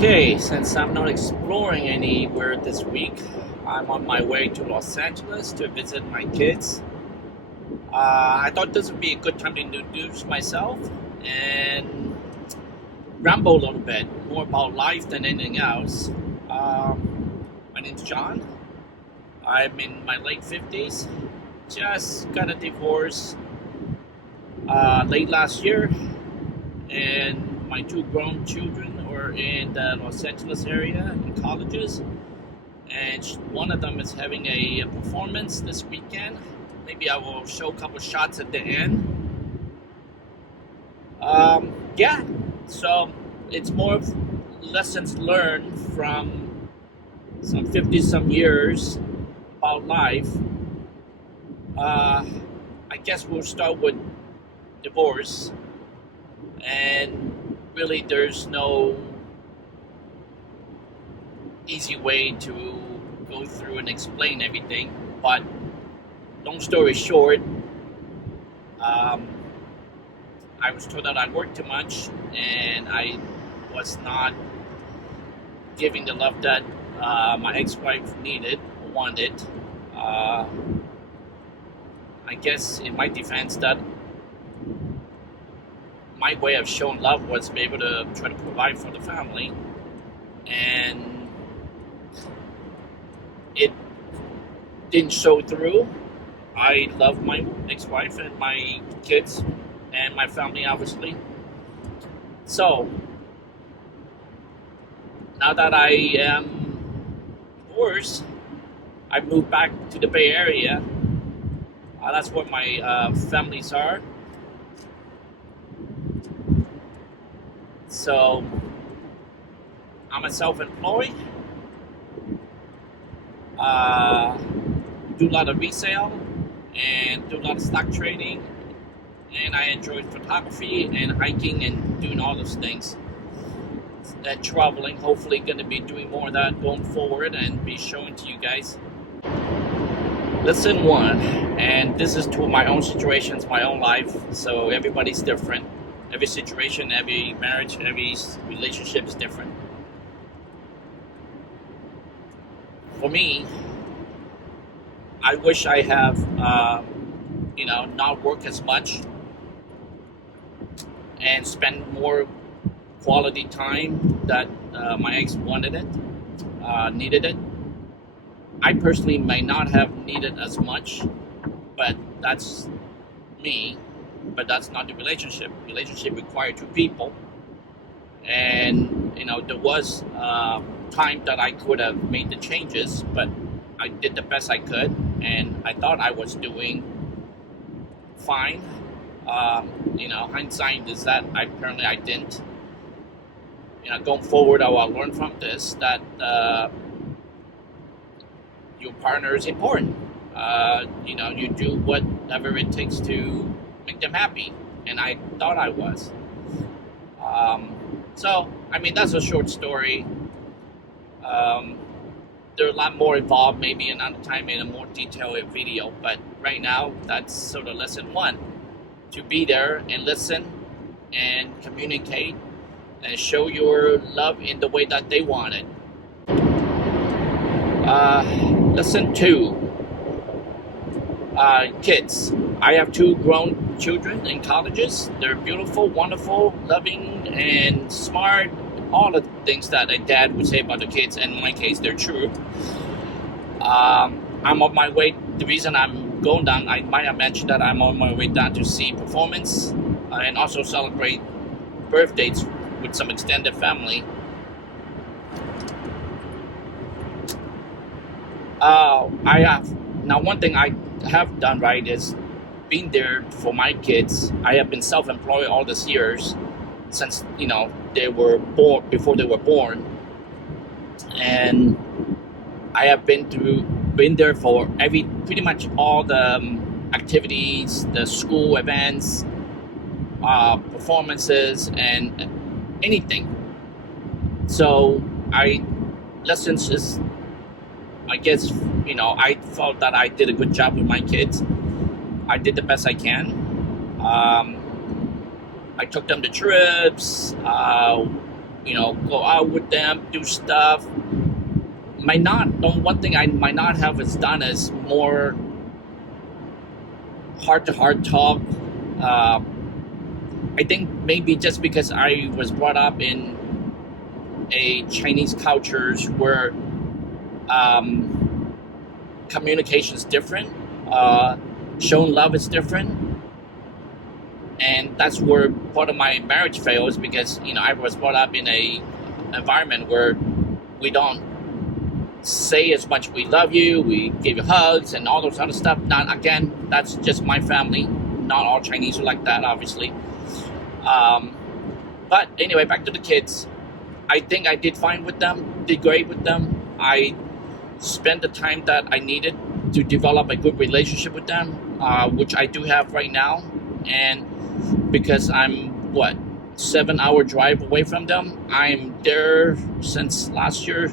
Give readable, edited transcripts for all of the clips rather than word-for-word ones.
Okay, since I'm not exploring anywhere this week, I'm on my way to Los Angeles to visit my kids. I thought this would be a good time to introduce myself and ramble a little bit more about life than anything else. My name's John. I'm in my late 50s. Just got a divorce late last year, and my two grown children are in the Los Angeles area in colleges, and one of them is having a performance this weekend. Maybe I will show a couple shots at the end. Yeah, so it's more of lessons learned from some 50 some years about life. I guess we'll start with divorce, and really there's no easy way to go through and explain everything, but long story short, I was told that I worked too much and I was not giving the love that my ex-wife needed, wanted. I guess in my defense, that my way of showing love was to be able to try to provide for the family, and it didn't show through. I love my ex-wife and my kids and my family, obviously. So now that I am divorced, I moved back to the Bay Area. That's where my families are. So I'm a self-employed. Do a lot of resale and do a lot of stock trading, and I enjoy photography and hiking and doing all those things. And traveling, hopefully going to be doing more of that going forward and be showing to you guys. Lesson one, and this is to my own situations, my own life, so everybody's different. Every situation, every marriage, every relationship is different. For me, I wish I have, not work as much and spend more quality time that my ex wanted it, needed it. I personally may not have needed as much, but that's me. But that's not the relationship. Relationship requires two people, and there was time that I could have made the changes, but I did the best I could, and I thought I was doing fine. Hindsight is that apparently I didn't. Going forward, I will learn from this that your partner is important. You do whatever it takes to make them happy, and I thought I was. That's a short story. There are a lot more involved, maybe another time in a more detailed video, but right now that's sort of lesson one: to be there and listen and communicate and show your love in the way that they want it. Lesson two, kids. I have two grown children in colleges. They're beautiful, wonderful, loving, and smart. All the things that a dad would say about the kids. And in my case, they're true. I'm on my way. The reason I'm going down, I might have mentioned that I'm on my way down to see performance and also celebrate birthdays with some extended family. One thing I have done right is being there for my kids. I have been self-employed all these years since they were born, before they were born, and I have been there for pretty much all the activities, the school events, performances, and anything. So lessons is, I guess, I felt that I did a good job with my kids. I did the best I can. I took them to trips. go out with them, do stuff. One thing I might not have is done is more heart to heart talk. Uh, I think maybe just because I was brought up in a Chinese cultures where communication is different, showing love is different, and that's where part of my marriage fails because I was brought up in a environment where we don't say as much we love you, we give you hugs and all those other stuff. Not again, that's just my family. Not all Chinese are like that, obviously. But anyway, back to the kids. I think I did fine with them, did great with them. I spent the time that I needed to develop a good relationship with them, which I do have right now. And because I'm 7-hour drive away from them, I'm there since last year,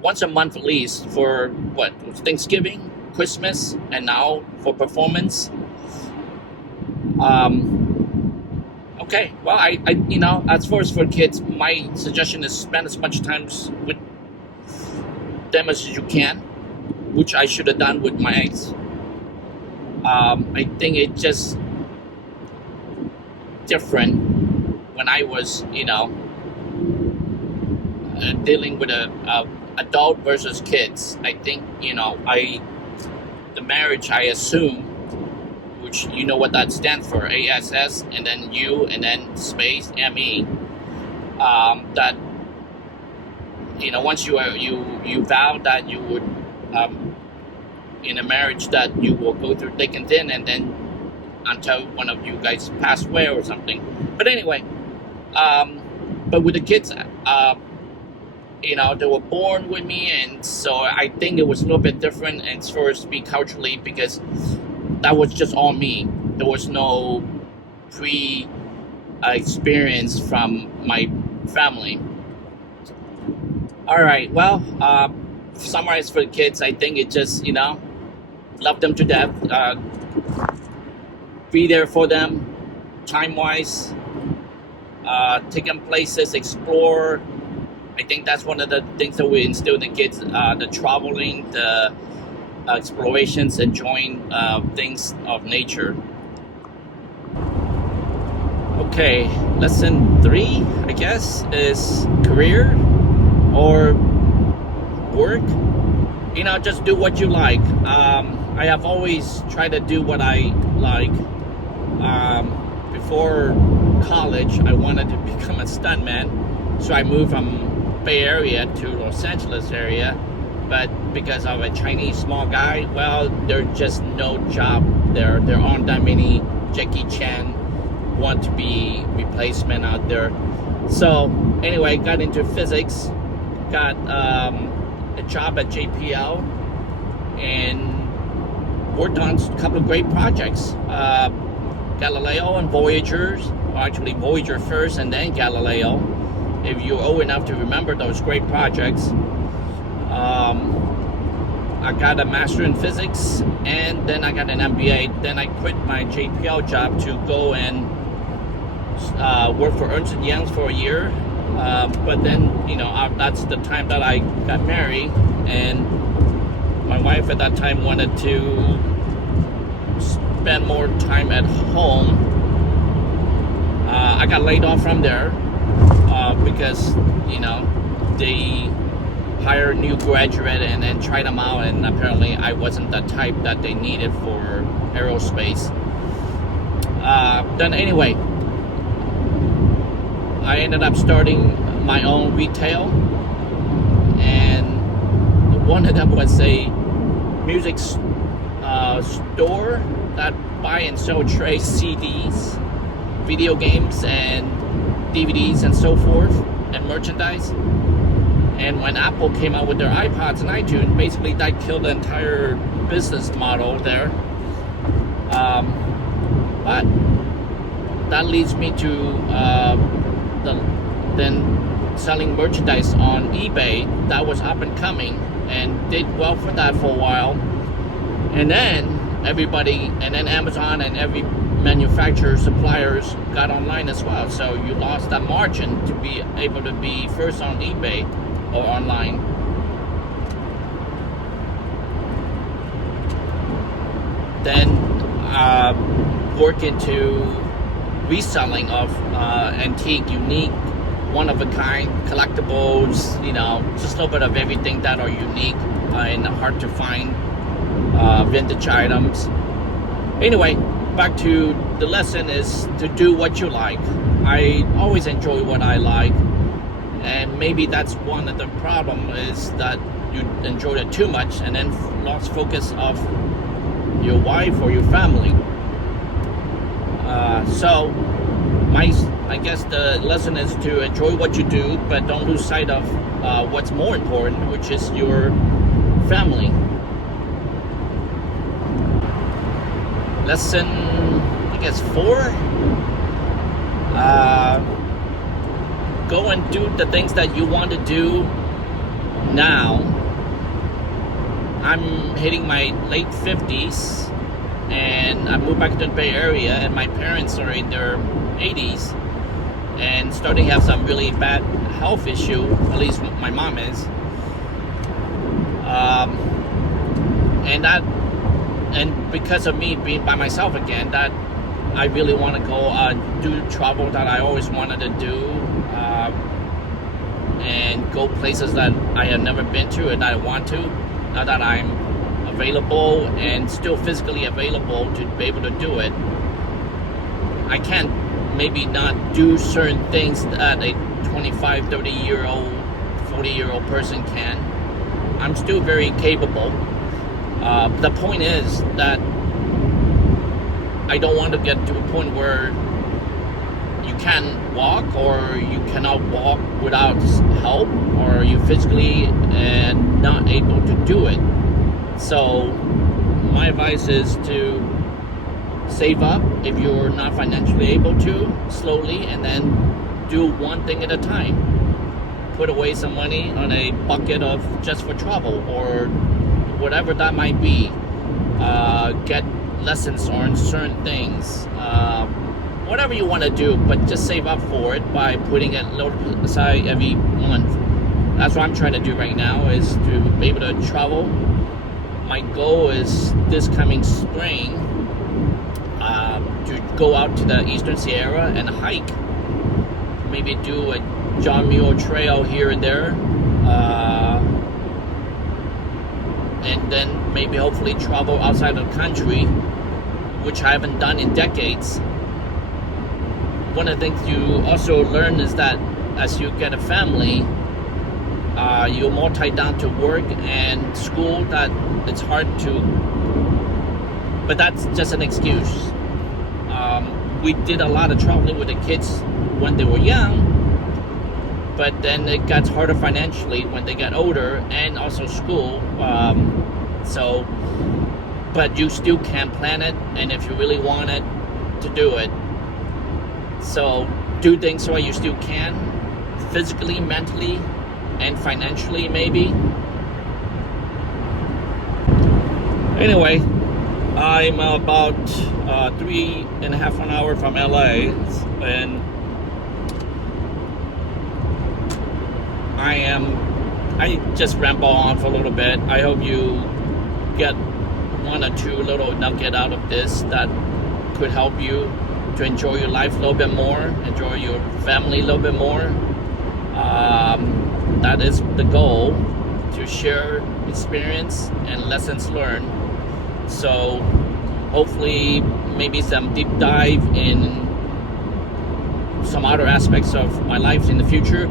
once a month at least for Thanksgiving, Christmas, and now for performance. Okay, well, I as far as for kids, my suggestion is spend as much time with them as you can, which I should have done with my ex. I think it just different when I was, dealing with a adult versus kids. I think, the marriage, I assume, which you know what that stands for, ASS, and then U, and then space ME. That once you vow that you would, in a marriage, that you will go through thick and thin, and then until one of you guys pass away or something. But anyway, but with the kids, they were born with me, and so I think it was a little bit different as far as me culturally, because that was just all me. There was no experience from my family. All right, well, summarize for the kids, I think it just, love them to death, be there for them, time-wise, take them places, explore. I think that's one of the things that we instill in the kids, the traveling, the explorations, enjoying things of nature. Okay, lesson 3, I guess, is career or work. Just do what you like. I have always tried to do what I like. Before college, I wanted to become a stuntman, so I moved from Bay Area to Los Angeles area. But because I'm a Chinese small guy, well, there's just no job there. There aren't that many Jackie Chan want to be replacement out there. So anyway, got into physics, got a job at JPL, and worked on a couple of great projects. Galileo and Voyager, or actually Voyager first and then Galileo, if you're old enough to remember those great projects. I got a master in physics, and then I got an MBA. Then I quit my JPL job to go and work for Ernst & Young for a year. But then, that's the time that I got married, and my wife at that time wanted to spend more time at home. I got laid off from there because, they hire a new graduate and then try them out, and apparently I wasn't the type that they needed for aerospace. Then anyway, I ended up starting my own retail, and one of them was a music store that buy and sell trade CDs, video games, and DVDs and so forth, and merchandise. And when Apple came out with their iPods and iTunes, basically that killed the entire business model there. But that leads me to then selling merchandise on eBay. That was up and coming and did well for that for a while. And then Amazon and every manufacturers, suppliers got online as well. So you lost that margin to be able to be first on eBay or online. Then work into reselling of antique, unique, one-of-a-kind collectibles, just a little bit of everything that are unique and hard to find vintage items. Anyway, back to the lesson is to do what you like. I always enjoy what I like, and maybe that's one of the problem is that you enjoyed it too much and then lost focus of your wife or your family. So I guess the lesson is to enjoy what you do, but don't lose sight of what's more important, which is your family. Lesson, I guess 4. Go and do the things that you want to do now. I'm hitting my late 50s, and I moved back to the Bay Area, and my parents are in their 80s and starting to have some really bad health issue. At least my mom is. And because of me being by myself again, that I really want to go do travel that I always wanted to do, and go places that I have never been to and I want to, now that I'm available and still physically available to be able to do it. I can't maybe not do certain things that a 25, 30-year-old, 40-year-old person can. I'm still very capable. The point is that I don't want to get to a point where you can't walk, or you cannot walk without help, or you physically not able to do it. So my advice is to save up if you're not financially able to, slowly, and then do one thing at a time. Put away some money on a bucket of just for travel, or whatever that might be. Get lessons on certain things, whatever you want to do, but just save up for it by putting a little aside every month. That's what I'm trying to do right now, is to be able to travel. My goal is this coming spring to go out to the Eastern Sierra and hike. Maybe do a John Muir Trail here and there. And then maybe hopefully travel outside of the country, which I haven't done in decades. One of the things you also learn is that as you get a family, you're more tied down to work and school, that it's hard to, but that's just an excuse. We did a lot of traveling with the kids when they were young, but then it got harder financially when they got older, and also school. But you still can plan it, and if you really want it, to do it. So do things while you still can, physically, mentally, and financially maybe. Anyway, I'm about 3.5 hours from LA, and I just ramble on for a little bit. I hope you get one or two little nugget out of this that could help you to enjoy your life a little bit more, enjoy your family a little bit more. That is the goal, to share experience and lessons learned. So hopefully maybe some deep dive in some other aspects of my life in the future,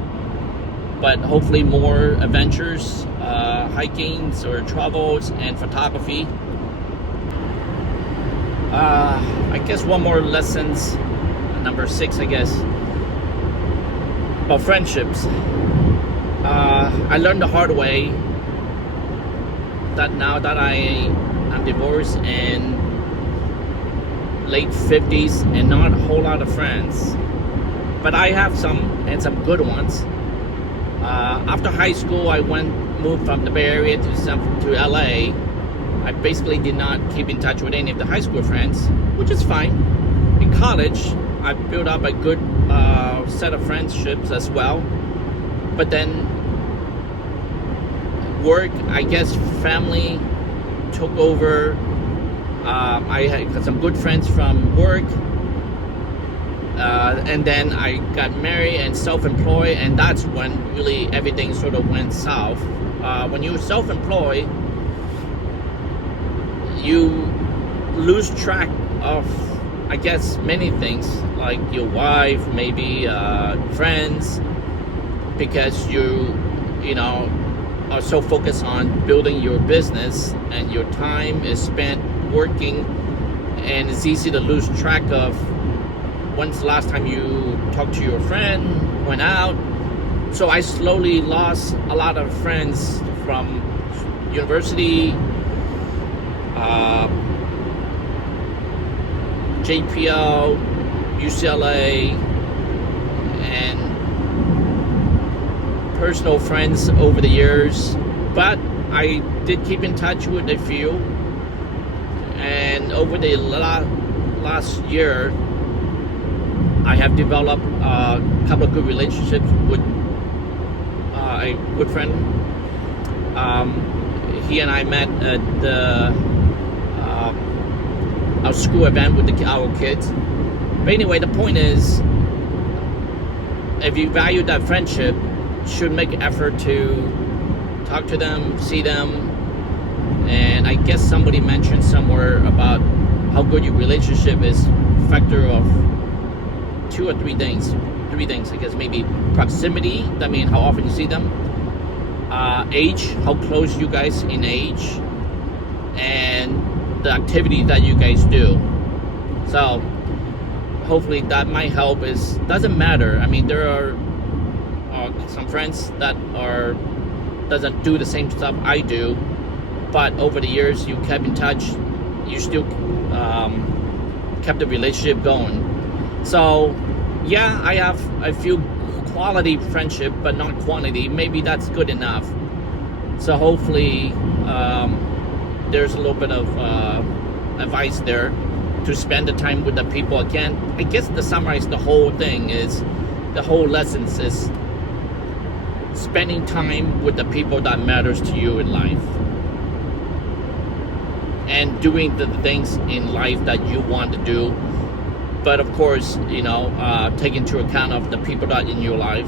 but hopefully more adventures, hikings or travels, and photography. I guess one more lessons, number 6 I guess, about friendships. I learned the hard way that now that I'm divorced and late 50s and not a whole lot of friends, but I have some, and some good ones. After high school, I moved from the Bay Area to LA. I basically did not keep in touch with any of the high school friends, which is fine. college, I built up a good set of friendships as well. But then work, I guess family took over. I had some good friends from work. And then I got married and self-employed, and that's when really everything sort of went south. When you're self-employed, you lose track of, I guess, many things, like your wife, maybe friends, because you know, are so focused on building your business, and your time is spent working, and it's easy to lose track of when's the last time you talked to your friend, went out. So I slowly lost a lot of friends from university, JPL, UCLA, and personal friends over the years. But I did keep in touch with a few, and over the last year, I have developed a couple of good relationships with a good friend. He and I met at our school event with our kids. But anyway, the point is, if you value that friendship, you should make an effort to talk to them, see them. And I guess somebody mentioned somewhere about how good your relationship is a factor of 2 or 3 things. 3 things, I guess. Maybe proximity, that means how often you see them. Age, how close you guys in age. And the activity that you guys do. So hopefully that might help. Doesn't matter. I mean, there are some friends that doesn't do the same stuff I do, but over the years you kept in touch, you still kept the relationship going. So yeah, I have a few quality friendship, but not quantity. Maybe that's good enough. So hopefully there's a little bit of advice there to spend the time with the people. Again, I guess to summarize the whole thing is, the whole lessons is spending time with the people that matters to you in life, and doing the things in life that you want to do. But of course, take into account of the people that in your life.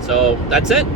So that's it.